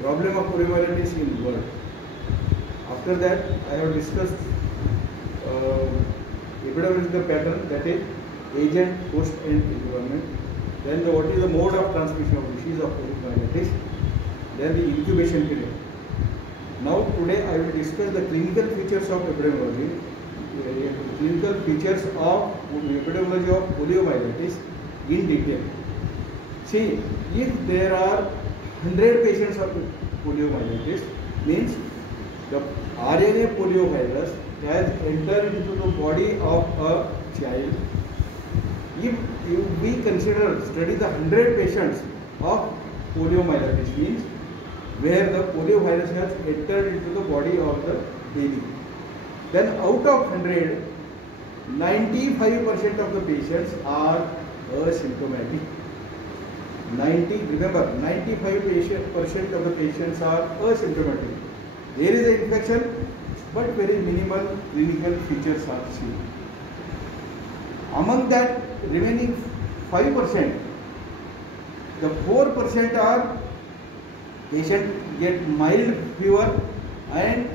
problem of polymyelitis in world. After that, I have discussed epidemiological pattern, that is agent, host and environment. Then what is the mode of transmission of disease of polymyelitis. Then the incubation period. Now today I will discuss the clinical features of epidemiology, clinical features of epidemiology of poliomyelitis in detail. See, if there are 100 patients of poliomyelitis, means the RNA poliovirus has entered into the body of a child. If we study the 100 patients of poliomyelitis, means where the poliovirus has entered into the body of the baby, then out of 100, 95% of the patients are asymptomatic. Remember, 95% of the patients are asymptomatic. There is an infection, but very minimal clinical features are seen. Among that remaining 5%, the 4% are patient get mild fever and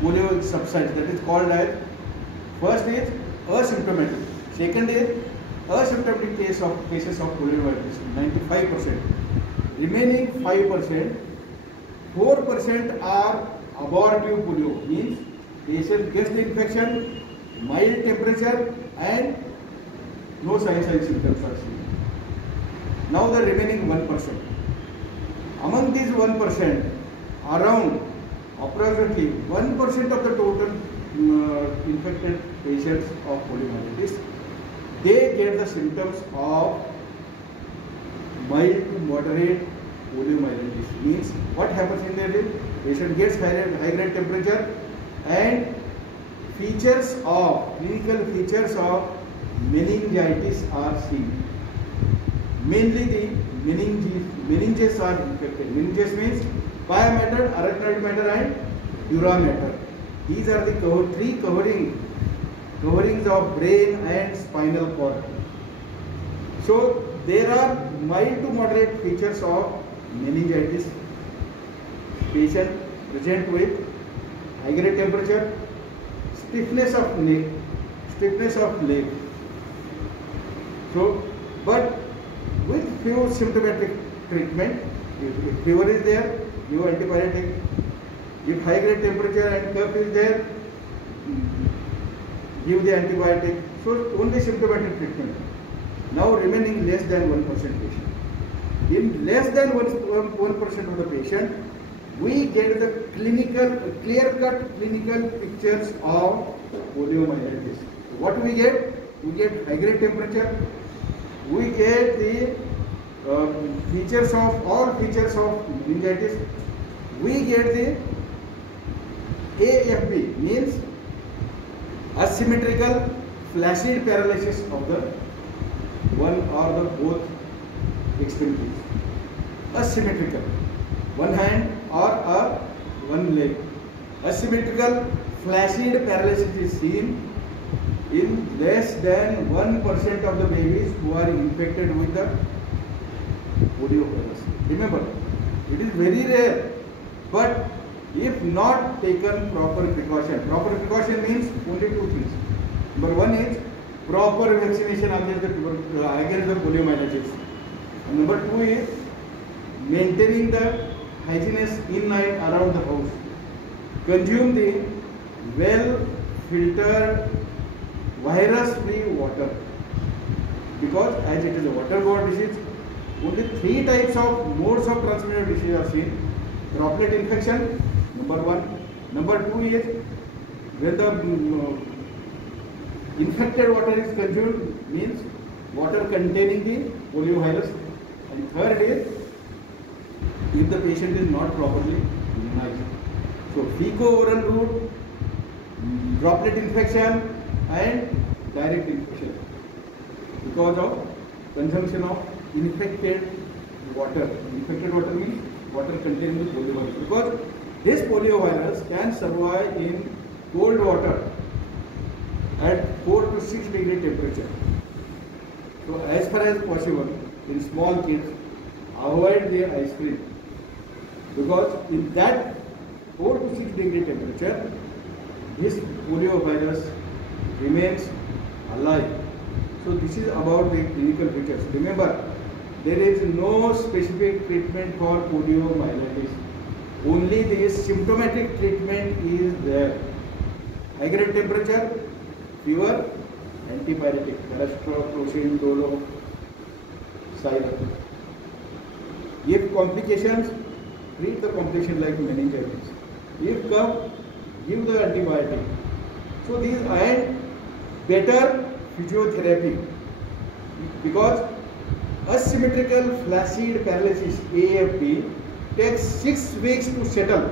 polio subsides. That is called as, first is asymptomatic, second is asymptomatic cases of poliovirus, 95%. Remaining 5%, 4% are abortive polio, means patient gets the infection, mild temperature and no signs and symptoms are seen. Now the remaining 1%. Among these 1%, around approximately 1% of the total infected patients of poliomyelitis, they get the symptoms of mild to moderate poliomyelitis. Means what happens in there is patient gets high-grade temperature and clinical features of meningitis are seen. Mainly the meninges are infected. Meninges means pia mater, arachnoid matter and dura mater. These are the three coverings of brain and spinal cord. So there are mild to moderate features of meningitis. Patient present with high-grade temperature, stiffness of neck, stiffness of leg. So, but with few symptomatic treatment, if fever is there, give antibiotic. If high-grade temperature and cough is there, give the antibiotic. So only symptomatic treatment. Now remaining less than 1% patient. In less than 1% of the patient, we get the clear-cut clinical pictures of poliomyelitis. What we get? We get high-grade temperature. We get the all features of meningitis. We get the AFP, means asymmetrical flaccid paralysis of the one or the both extremities. Asymmetrical, one hand or one leg. Asymmetrical flaccid paralysis is seen in less than 1% of the babies who are infected with the poliovirus. Remember, it is very rare, but if not taken proper precaution means only two things. Number one is proper vaccination against the poliomyelitis. And number two is maintaining the hygiene in and around the house. Consume the well filtered virus-free water, because as it is a waterborne disease, only 3 types of modes of transmission of disease are seen. Droplet infection, number 1. Number 2 is when the infected water is consumed, means water containing the poliovirus. And third is if the patient is not properly immunized. So fecal-oral route, droplet infection and direct infection because of consumption of infected water. Infected water means water containing the poliovirus, because this poliovirus can survive in cold water at 4 to 6 degree temperature. So as far as possible, in small kids, avoid the ice cream. because in that 4 to 6 degree temperature, this polio virus remains alive. So this is about the clinical features. Remember, there is no specific treatment for poliomyelitis. Only the symptomatic treatment is there. High grade temperature, fever, antipyretic, paracetamol, dolo, syrup. If complications, treat the complication like meningitis. If cough, give the antibiotic. So these are better physiotherapy, because asymmetrical flaccid paralysis AFP takes 6 weeks to settle.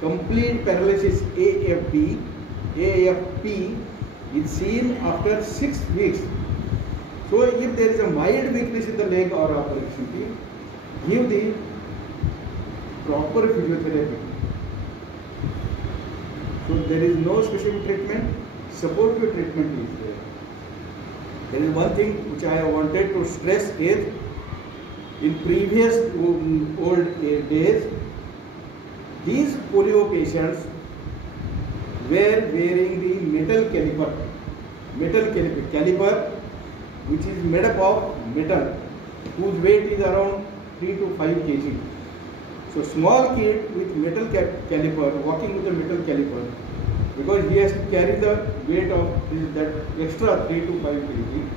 Complete paralysis AFP is seen after 6 weeks. So if there is a mild weakness in the leg or upper extremity, give the proper physiotherapy. So there is no specific treatment, supportive treatment is there. There is one thing which I wanted to stress is, in previous old days, these polio patients were wearing the metal caliper, which is made up of metal, whose weight is around 3 to 5 kg. So small kid with metal caliper, walking with a metal caliper, because he has to carry the weight of that extra 3 to 5 kg.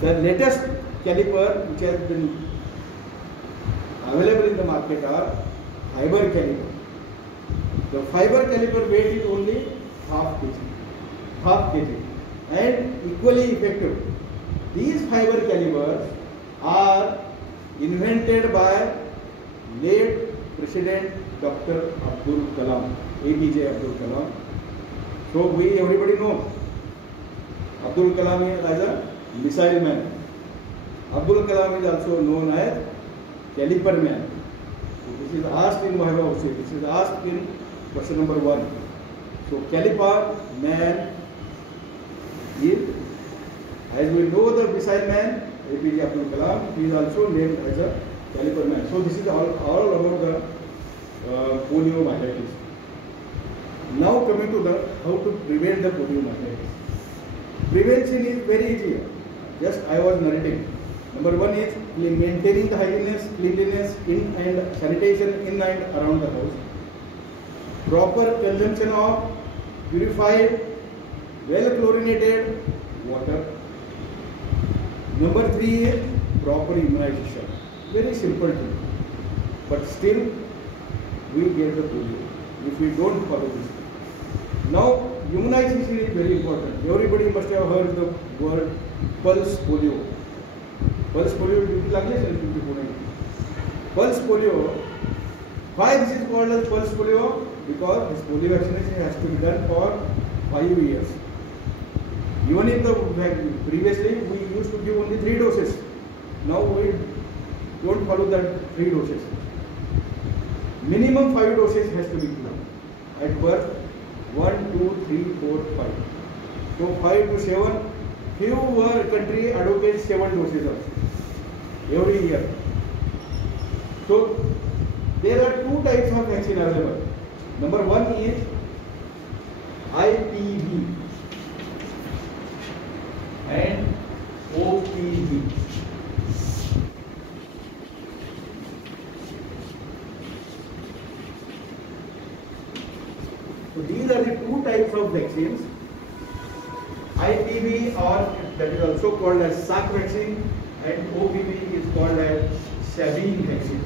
The latest caliper which has been available in the market are fiber caliper. The fiber caliper weight is only half kg, and equally effective. These fiber calipers are invented by late President Dr. Abdul Kalam, APJ Abdul Kalam. So we everybody know Abdul Kalam is as a missile man. Abdul Kalam is also known as caliper man. So this is asked in Mahava also. This is asked in question number 1. So caliper man is, as we know, the missile man APJ Abdul Kalam, he is also named as a caliper man. So this is all about the poliomyelitis. Now coming to the how to prevent the poliomyelitis. Prevention is very easy. Just I was narrating. Number 1 is maintaining the cleanliness in and sanitation in and around the house. Proper consumption of purified, well chlorinated water. Number 3 is proper immunization. Very simple thing, but still we get the polio if we don't follow this. Now immunization is very important. Everybody must have heard the word pulse polio. Pulse polio Pulse polio. Why this is called as pulse polio? Because this polio vaccination has to be done for 5 years. Even if previously we used to give only 3 doses. Now we don't follow that 3 doses. Minimum 5 doses has to be given at birth. 1, 2, 3, 4, 5. So 5 to 7. Few country advocates 7 doses also every year. So there are 2 types of vaccine available. Number 1 is IPV and OPV. So these are the 2 types of vaccines. IPV, or that is also called as Salk vaccine, and OPV is called as Sabin vaccine.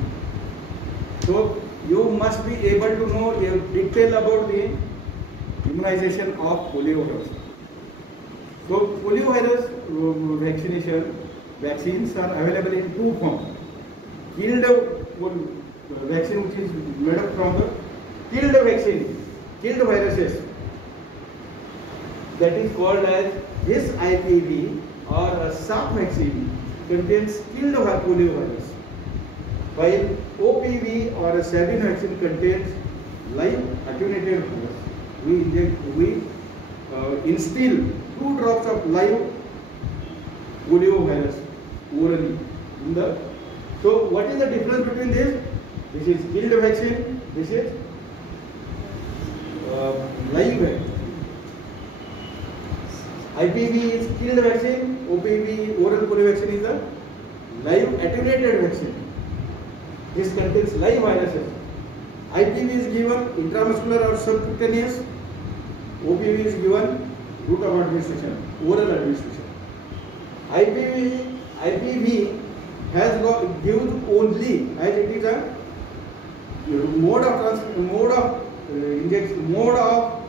So you must be able to know a detail about the immunization of poliovirus. So poliovirus vaccines are available in 2 forms. Killed vaccine, which is made up from the killed vaccine, killed viruses, that is called as this IPV, or a Salk vaccine contains killed poliovirus, while OPV or a Sabin vaccine contains live attenuated virus. We instill 2 drops of live poliovirus orally in the So what is the difference between this? This is killed vaccine, this is live vaccine. IPV is killed vaccine, OPV, oral polio vaccine, is a live attenuated vaccine. This contains live viruses. IPV is given intramuscular or subcutaneous. OPV is given route of administration, oral administration. IPV has got given only as it is a mode of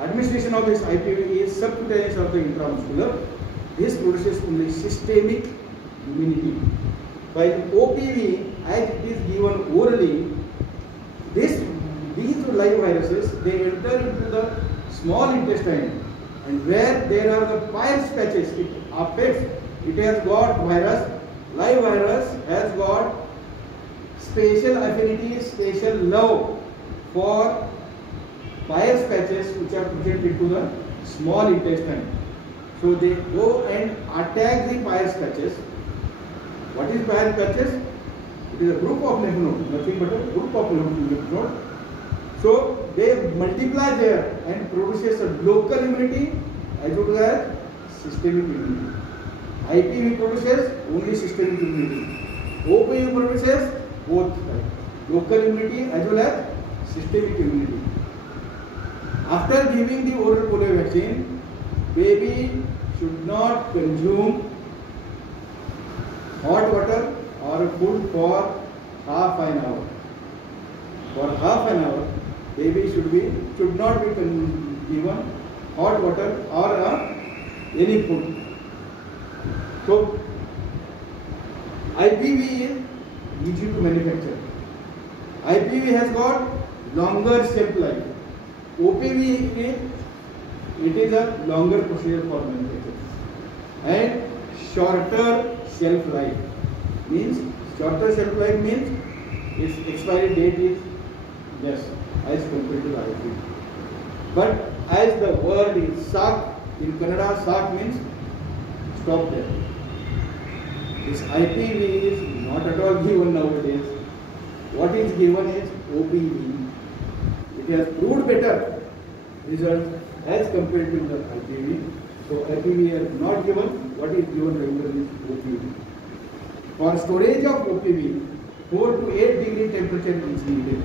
administration of this IPV is subcutaneous of the intramuscular. This produces only systemic immunity. While OPV, as it is given orally, these live viruses, they enter into the small intestine, and where there are the Peyer's patches, it affects. It has got virus. Live virus has got special affinity, special love for Peyer's patches which are present into the small intestine. So they go and attack the Peyer's patches. What is Peyer's patches? It is a group of lymph nodes, nothing but a group of lymph nodes. So they multiply there and produces a local immunity as well as systemic immunity. IPV produces only systemic immunity. OPV produces both local immunity as well as systemic immunity. After giving the oral polio vaccine, baby should not consume hot water or food for half an hour. For half an hour, baby should not be given hot water or any food. So IPV is easy to manufacture. IPV has got longer shelf life. OPV it is a longer procedure for manufacture and shorter shelf life. Means shorter shelf life means its expiry date is less as compared to the IPV. But as the word is SAK, in Kannada SAK means stop there. This IPV is not at all given nowadays. What is given is OPV. It has proved better results as compared to the IPV. So IPV is not given. What is given regularly is OPV. For storage of OPV, 4 to 8 degree temperature is needed.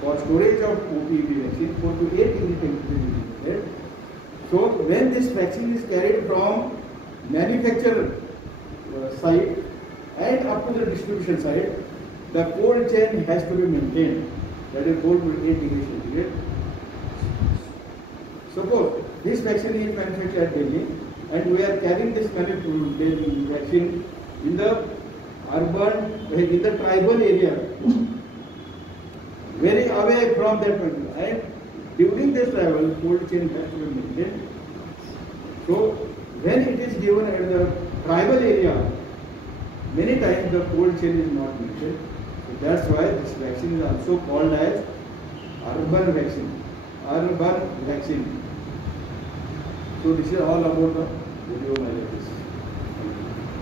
For storage of OPV vaccine, 4 to 8 degree temperature is needed. So when this vaccine is carried from manufacturer side and up to the distribution side, the cold chain has to be maintained. That is 4 to 8 degrees centigrade. Suppose this vaccine is manufactured at Delhi and we are carrying this vaccine in the urban, in the tribal area, very away from that country, and during this travel, cold chain has to be maintained. So when it is given at the tribal area, many times the cold chain is not maintained. So that's why this vaccine is also called as urban vaccine. Urban vaccine. So this is all about the poliomyelitis.